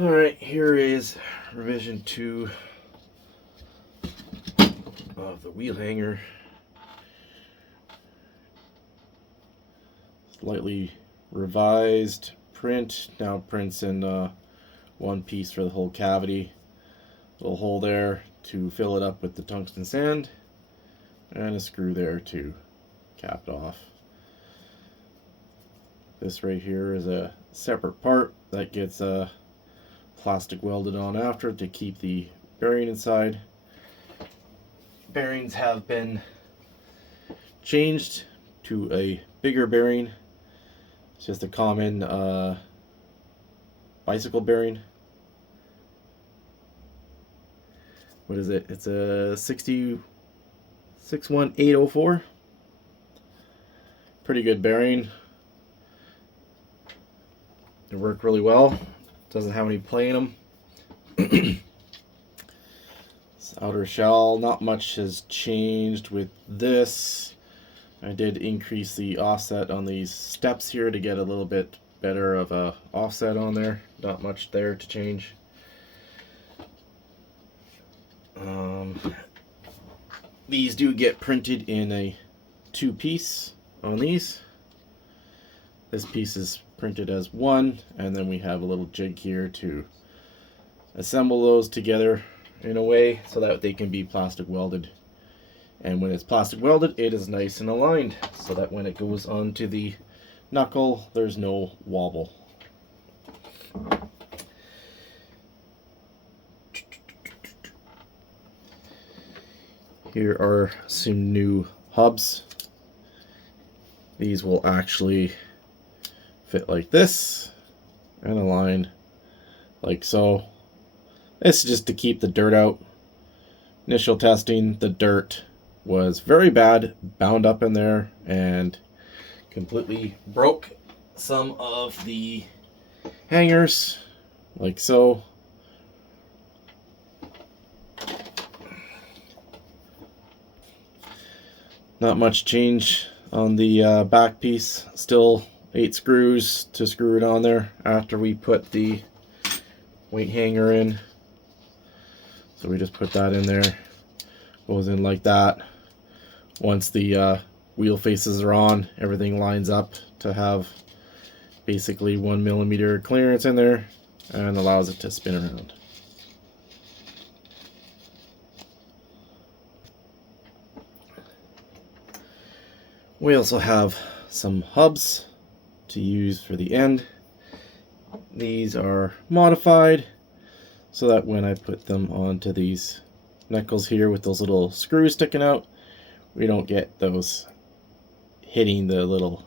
Alright, here is revision 2 of the wheel hanger. Slightly revised print. Now prints in one piece for the whole cavity. Little hole there to fill it up with the tungsten sand, and a screw there to cap it off. This right here is a separate part that gets plastic welded on after to keep the bearing inside. Bearings have been changed to a bigger bearing. It's just a common bicycle bearing. What is it? It's a 61804. Pretty good bearing. They work really well. Doesn't have any play in them. This outer shell, not much has changed with this. I did increase the offset on these steps here to get a little bit better of a offset on there. Not much there to change. These do get printed in a 2-piece on these. This piece is printed as 1, and then we have a little jig here to assemble those together in a way so that they can be plastic welded. And when it's plastic welded, it is nice and aligned so that when it goes onto the knuckle, there's no wobble. Here are some new hubs. These will actually fit like this and align like so. This is just to keep the dirt out. Initial testing, the dirt was very bad, bound up in there, and completely broke some of the hangers like so. Not much change on the back piece. Still 8 screws to screw it on there after we put the weight hanger in. So we just put that in there. Goes in like that. Once the wheel faces are on, everything lines up to have basically 1 millimeter clearance in there and allows it to spin around. We also have some hubs to use for the end. These are modified so that when I put them onto these knuckles here with those little screws sticking out, we don't get those hitting the little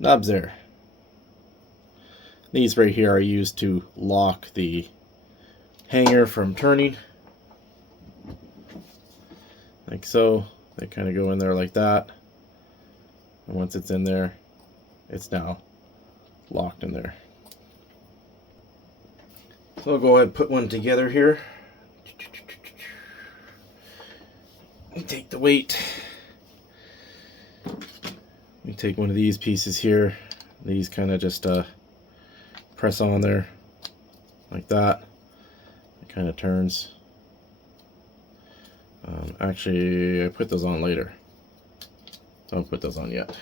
knobs there. These right here are used to lock the hanger from turning. Like so. They kind of go in there like that. And once it's in there, it's now locked in there. So I'll go ahead and put one together here. Take the weight. We take one of these pieces here. These kind of just press on there like that. It kind of turns. Actually, I put those on later. Don't put those on yet.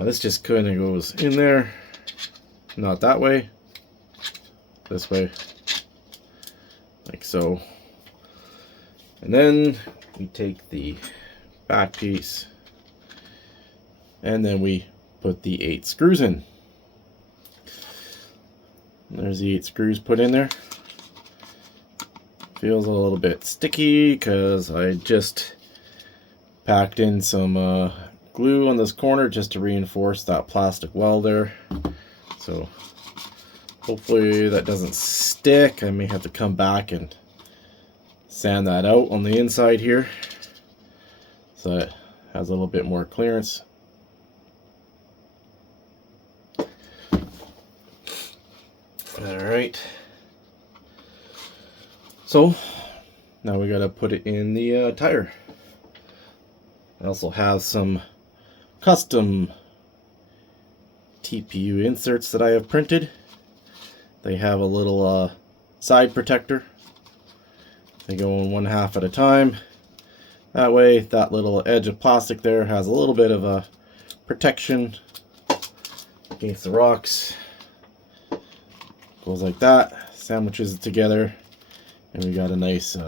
This just kind of goes in there, not that way, this way, like so. And then we take the back piece and then we put the 8 screws in. There's the 8 screws put in there. Feels a little bit sticky because I just packed in some glue on this corner just to reinforce that plastic weld there. So hopefully that doesn't stick. I may have to come back and sand that out on the inside here so it has a little bit more clearance. Alright, so now we gotta put it in the tire. I also have some custom TPU inserts that I have printed they have a little side protector. They go in one half at a time. That way, that little edge of plastic there has a little bit of a protection against the rocks. Goes like that, sandwiches it together, and we got a nice,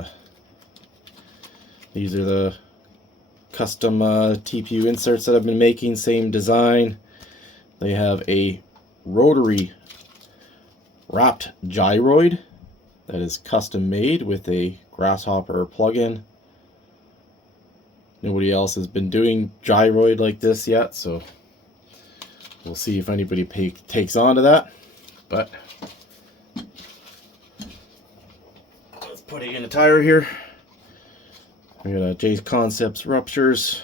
these are the custom TPU inserts that I've been making, same design. They have a rotary wrapped gyroid that is custom made with a grasshopper plug-in. Nobody else has been doing gyroid like this yet, so we'll see if anybody takes on to that. But let's put it in a tire here. We got a J Concepts ruptures.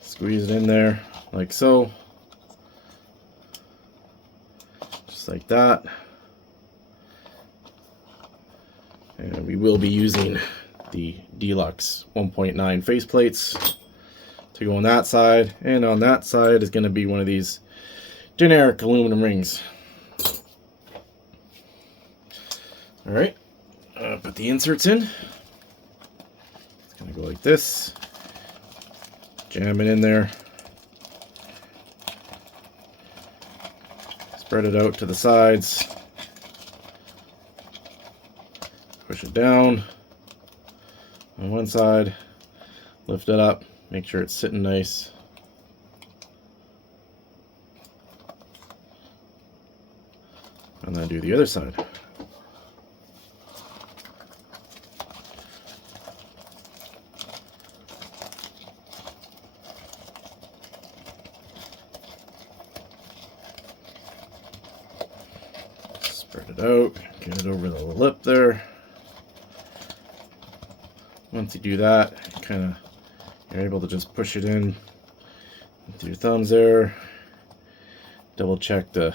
Squeeze it in there like so. Just like that. And we will be using the Deluxe 1.9 faceplates to go on that side. And on that side is going to be one of these generic aluminum rings. Alright, put the inserts in. It's going to go like this. Jam it in there. Spread it out to the sides. Push it down on one side. Lift it up. Make sure it's sitting nice. And then do the other side. Spread it out, get it over the lip there. Once you do that, you're able to just push it in with your thumbs there. Double check the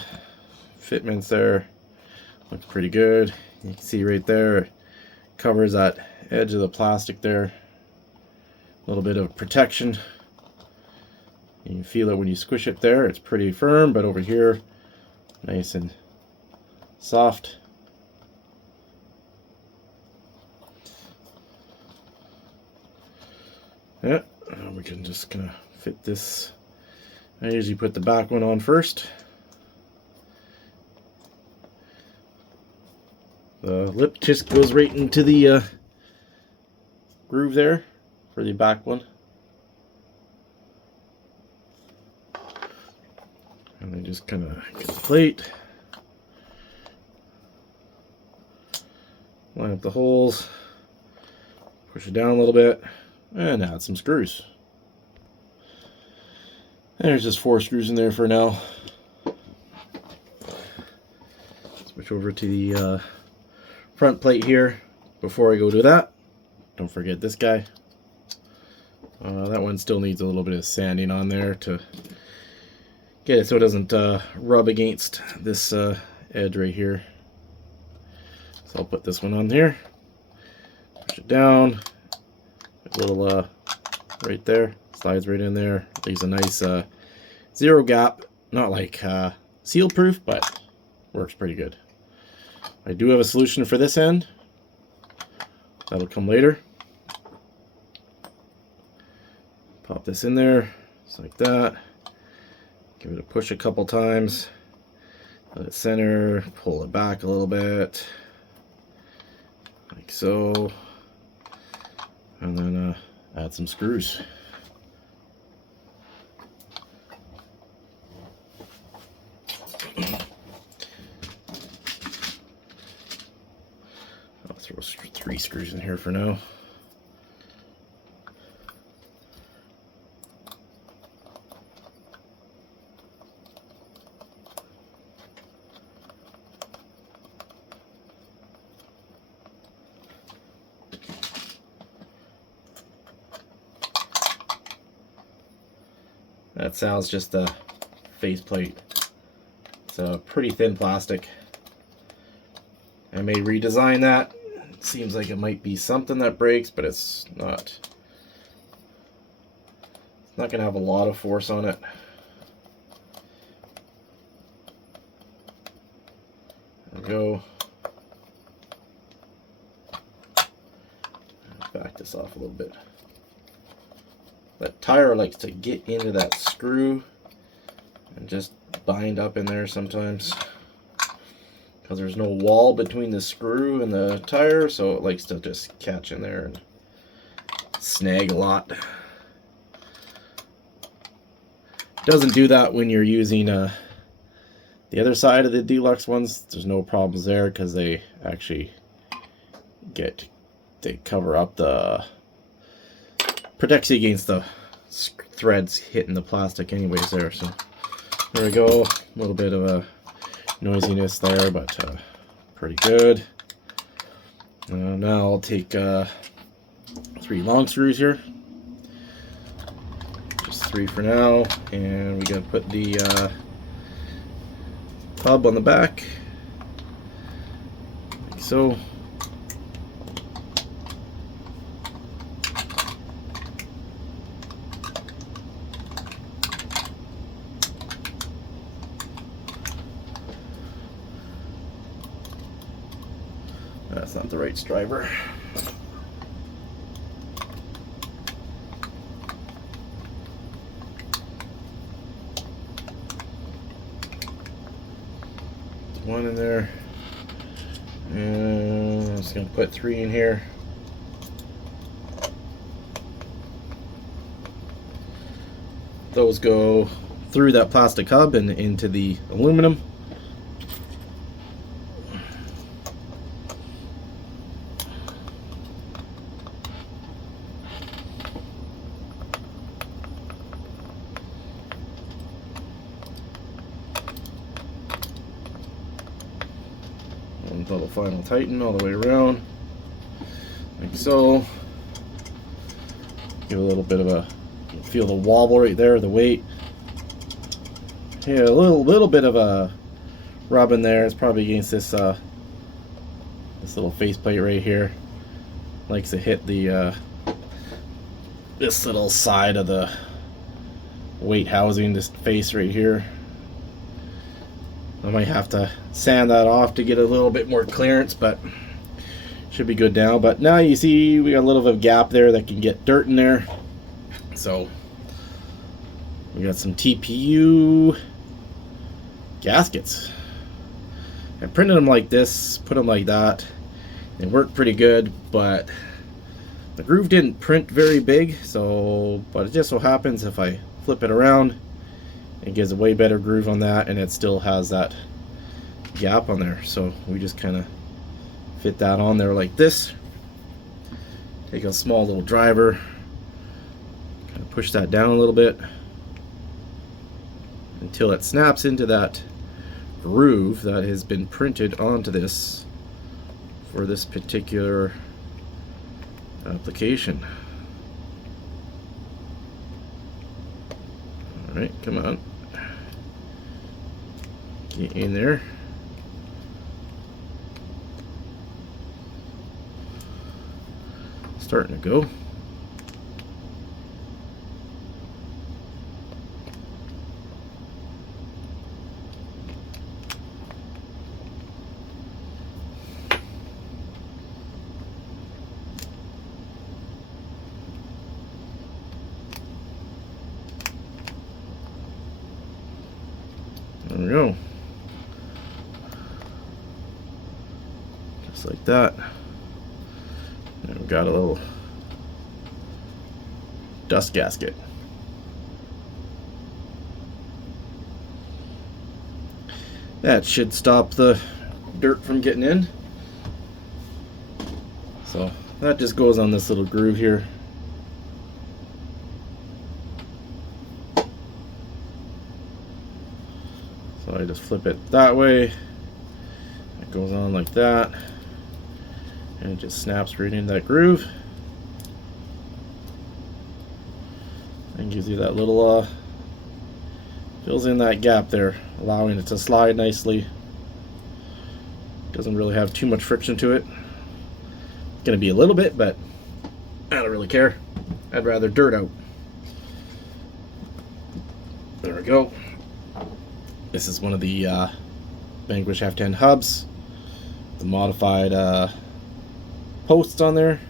fitments there. Looks pretty good. You can see right there, it covers that edge of the plastic there. A little bit of protection. You can feel it when you squish it there. It's pretty firm, but over here, nice and soft. Yeah, we can just kind of fit this. I usually put the back one on first. The lip just goes right into the groove there for the back one. And then just kind of get the plate. Line up the holes, push it down a little bit, and add some screws. There's just 4 screws in there for now. Switch over to the front plate here. Before I go to that, don't forget this guy. That one still needs a little bit of sanding on there to get it so it doesn't rub against this edge right here. So I'll put this one on here, push it down, a little right there, slides right in there, leaves a nice zero gap, not like seal proof, but works pretty good. I do have a solution for this end, that'll come later. Pop this in there, just like that, give it a push a couple times, let it center, pull it back a little bit. Like so, and then add some screws. I'll throw 3 screws in here for now. That sounds just a faceplate. It's a pretty thin plastic. I may redesign that. It seems like it might be something that breaks, but it's not Not gonna have a lot of force on it. There we go. Back this off a little bit. That tire likes to get into that screw and just bind up in there sometimes, because there's no wall between the screw and the tire, so it likes to just catch in there and snag a lot. Doesn't do that when you're using the other side of the deluxe ones. There's no problems there because they actually they cover up the, protects you against the threads hitting the plastic anyways there. So there we go, a little bit of a noisiness there, but pretty good. Now I'll take 3 long screws here, just 3 for now, and we gotta put the hub on the back, like so. That's not the right striver. One in there, and I'm just going to put 3 in here. Those go through that plastic hub and into the aluminum. Little final tighten all the way around, like so. Give a little bit of a, feel the wobble right there, the weight. Yeah, a little bit of a rub in there. It's probably against this this little faceplate right here. Likes to hit the this little side of the weight housing, this face right here. I might have to sand that off to get a little bit more clearance, but should be good now. But now you see we got a little bit of a gap there that can get dirt in there. So we got some TPU gaskets. I printed them like this, put them like that. They worked pretty good, but the groove didn't print very big. So, but it just so happens if I flip it around, it gives a way better groove on that, and it still has that gap on there. So we just kind of fit that on there like this. Take a small little driver, kind of push that down a little bit until it snaps into that groove that has been printed onto this for this particular application. All right, come on. Get in there. Starting to go. There we go. Just like that. And we've got a little dust gasket. That should stop the dirt from getting in. So that just goes on this little groove here. So I just flip it that way. It goes on like that. And it just snaps right into that groove. And gives you that little, fills in that gap there, allowing it to slide nicely. Doesn't really have too much friction to it. Gonna be a little bit, but I don't really care. I'd rather dirt out. There we go. This is one of the Vanquish F10 hubs. The modified posts on there.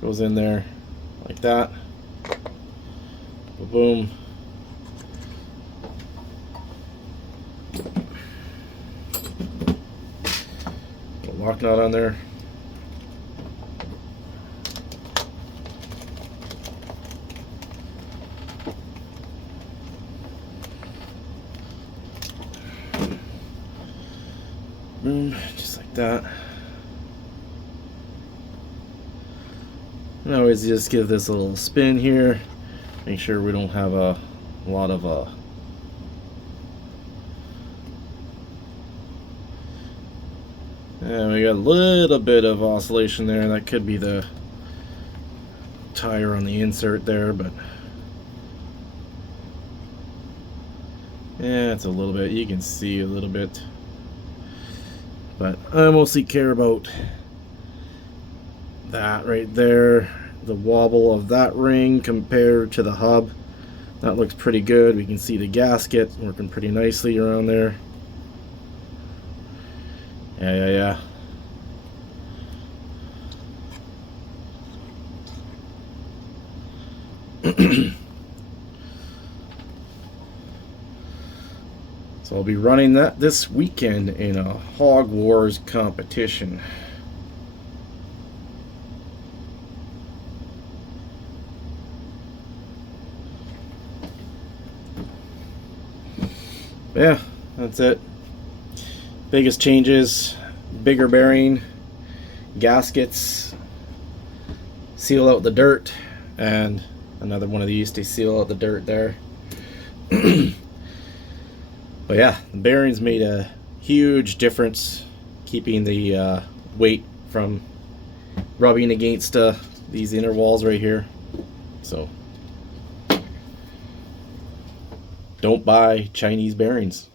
Goes in there like that. Boom. Put a lock nut on there. Boom, just like that. And I always just give this a little spin here. Make sure we don't have a lot of and we got a little bit of oscillation there. That could be the tire on the insert there, but yeah, it's a little bit. You can see a little bit. But I mostly care about that right there, the wobble of that ring compared to the hub. That looks pretty good. We can see the gasket working pretty nicely around there. Yeah. So I'll be running that this weekend in a Hog Wars competition. Yeah, that's it. Biggest changes, bigger bearing, gaskets, seal out the dirt, and another one of these to seal out the dirt there. But yeah, the bearings made a huge difference, keeping the weight from rubbing against these inner walls right here. So don't buy Chinese bearings.